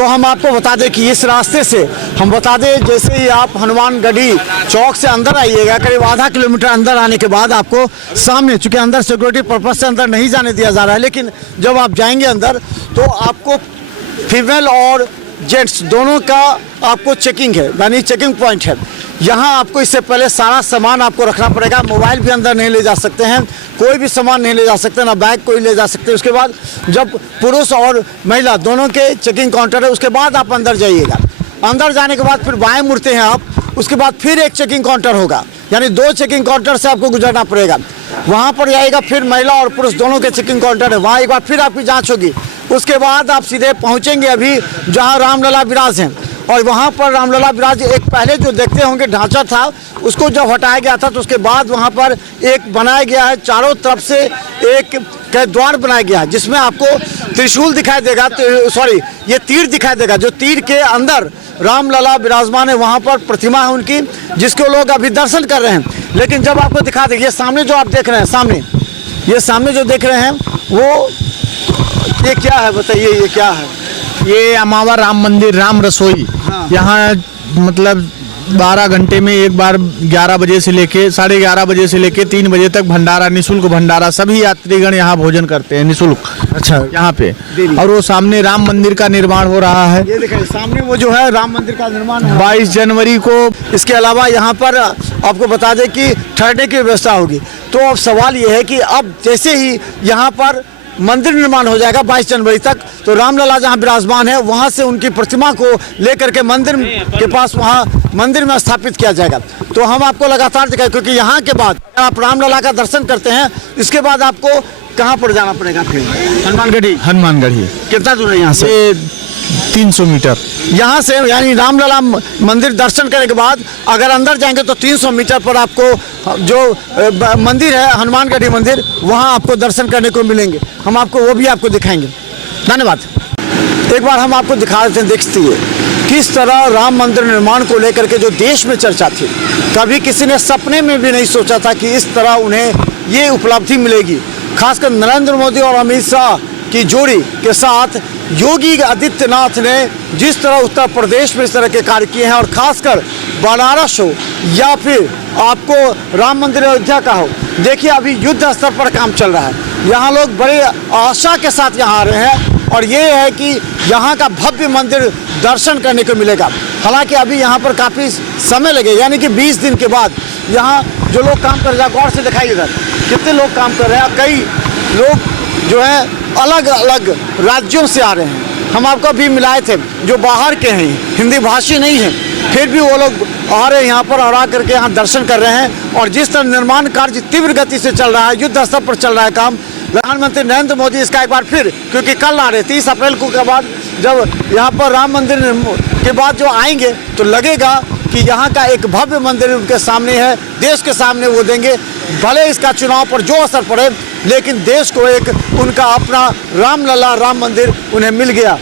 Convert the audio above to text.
तो हम आपको बता दें कि इस रास्ते से हम बता दें, जैसे ही आप हनुमानगढ़ी चौक से अंदर आइएगा, करीब आधा किलोमीटर अंदर आने के बाद आपको सामने, चूँकि अंदर सिक्योरिटी पर्पज से अंदर नहीं जाने दिया जा रहा है, लेकिन जब आप जाएंगे अंदर तो आपको फीमेल और जेंट्स दोनों का आपको चेकिंग है, यानी चेकिंग पॉइंट है। यहाँ आपको इससे पहले सारा सामान आपको रखना पड़ेगा, मोबाइल भी अंदर नहीं ले जा सकते हैं, कोई भी सामान नहीं ले जा सकते, ना बैग कोई ले जा सकते। उसके बाद जब पुरुष और महिला दोनों के चेकिंग काउंटर है, उसके बाद आप अंदर जाइएगा। अंदर जाने के बाद फिर बाएं मुड़ते हैं आप, उसके बाद फिर एक चेकिंग काउंटर होगा, यानी 2 चेकिंग काउंटर से आपको गुजरना पड़ेगा। वहाँ पर जाइएगा, फिर महिला और पुरुष दोनों के चेकिंग काउंटर है, वहाँ एक बार फिर आपकी जाँच होगी। उसके बाद आप सीधे पहुँचेंगे अभी जहाँ रामलला विराज हैं, और वहाँ पर रामलला विराज एक पहले जो देखते होंगे ढांचा था, उसको जब हटाया गया था तो उसके बाद वहाँ पर एक बनाया गया है, चारों तरफ से एक द्वार बनाया गया है, जिसमें आपको त्रिशूल दिखाई देगा, ये तीर दिखाई देगा, जो तीर के अंदर रामलला विराजमान है। वहाँ पर प्रतिमा है उनकी, जिसको लोग अभी दर्शन कर रहे हैं। लेकिन जब आपको दिखा देंगे, ये सामने जो आप देख रहे हैं, सामने जो देख रहे हैं वो ये क्या है, बताइए ये क्या है? ये अमावा राम मंदिर, राम रसोई। हाँ। यहाँ मतलब 12 घंटे में एक बार 11 बजे से लेके 11:30 बजे से लेके 3 बजे तक भंडारा, निःशुल्क भंडारा, सभी यात्रीगण यहाँ भोजन करते हैं निःशुल्क। अच्छा, यहाँ पे। और वो सामने राम मंदिर का निर्माण हो रहा है, ये देखिए सामने वो जो है राम मंदिर का निर्माण 22 जनवरी को। इसके अलावा यहाँ पर आपको बता दें कि ठहरने की व्यवस्था होगी। तो अब सवाल ये है कि अब जैसे ही यहाँ पर मंदिर निर्माण हो जाएगा 22 जनवरी तक, तो रामलला जहाँ विराजमान है वहाँ से उनकी प्रतिमा को लेकर के मंदिर के पास वहाँ मंदिर में स्थापित किया जाएगा। तो हम आपको लगातार दिखाएं, क्योंकि यहाँ के बाद आप रामलला का दर्शन करते हैं, इसके बाद आपको कहाँ पर जाना पड़ेगा? फिर हनुमानगढ़ी। कितना दूर है यहाँ से? 300 मीटर यहाँ से, यानी रामलला मंदिर दर्शन करने के बाद अगर अंदर जाएंगे तो 300 मीटर पर आपको जो मंदिर है, हनुमानगढ़ी मंदिर, वहाँ आपको दर्शन करने को मिलेंगे। हम आपको वो भी आपको दिखाएंगे। धन्यवाद। एक बार हम आपको दिखा देते हैं, देखते हैं किस तरह राम मंदिर निर्माण को लेकर के जो देश में चर्चा थी, कभी किसी ने सपने में भी नहीं सोचा था कि इस तरह उन्हें ये उपलब्धि मिलेगी। खासकर नरेंद्र मोदी और अमित शाह की जोड़ी के साथ योगी आदित्यनाथ ने जिस तरह उत्तर प्रदेश में इस तरह के कार्य किए हैं, और खासकर बनारस हो या फिर आपको राम मंदिर अयोध्या का हो, देखिए अभी युद्ध स्तर पर काम चल रहा है। यहाँ लोग बड़े आशा के साथ यहाँ आ रहे हैं, और ये है कि यहाँ का भव्य मंदिर दर्शन करने को मिलेगा। हालांकि अभी यहाँ पर काफ़ी समय लगेगा, यानी कि 20 दिन के बाद यहाँ जो लोग काम कर रहे हैं, गौर से दिखाइए इधर कितने लोग काम कर रहे हैं। कई लोग जो है अलग अलग राज्यों से आ रहे हैं। हम आपको अभी मिलाए थे जो बाहर के हैं, हिंदी भाषी नहीं हैं, फिर भी वो लोग आ रहे हैं यहाँ पर और आ करके यहाँ दर्शन कर रहे हैं। और जिस तरह निर्माण कार्य तीव्र गति से चल रहा है, युद्ध स्तर पर चल रहा है काम, प्रधानमंत्री नरेंद्र मोदी इसका एक बार फिर, क्योंकि कल आ रहे 30 अप्रैल को के बाद जब यहाँ पर राम मंदिर के बाद जो आएंगे तो लगेगा कि यहाँ का एक भव्य मंदिर उनके सामने है, देश के सामने वो देंगे। भले इसका चुनाव पर जो असर पड़े, लेकिन देश को एक उनका अपना रामलला राम मंदिर उन्हें मिल गया।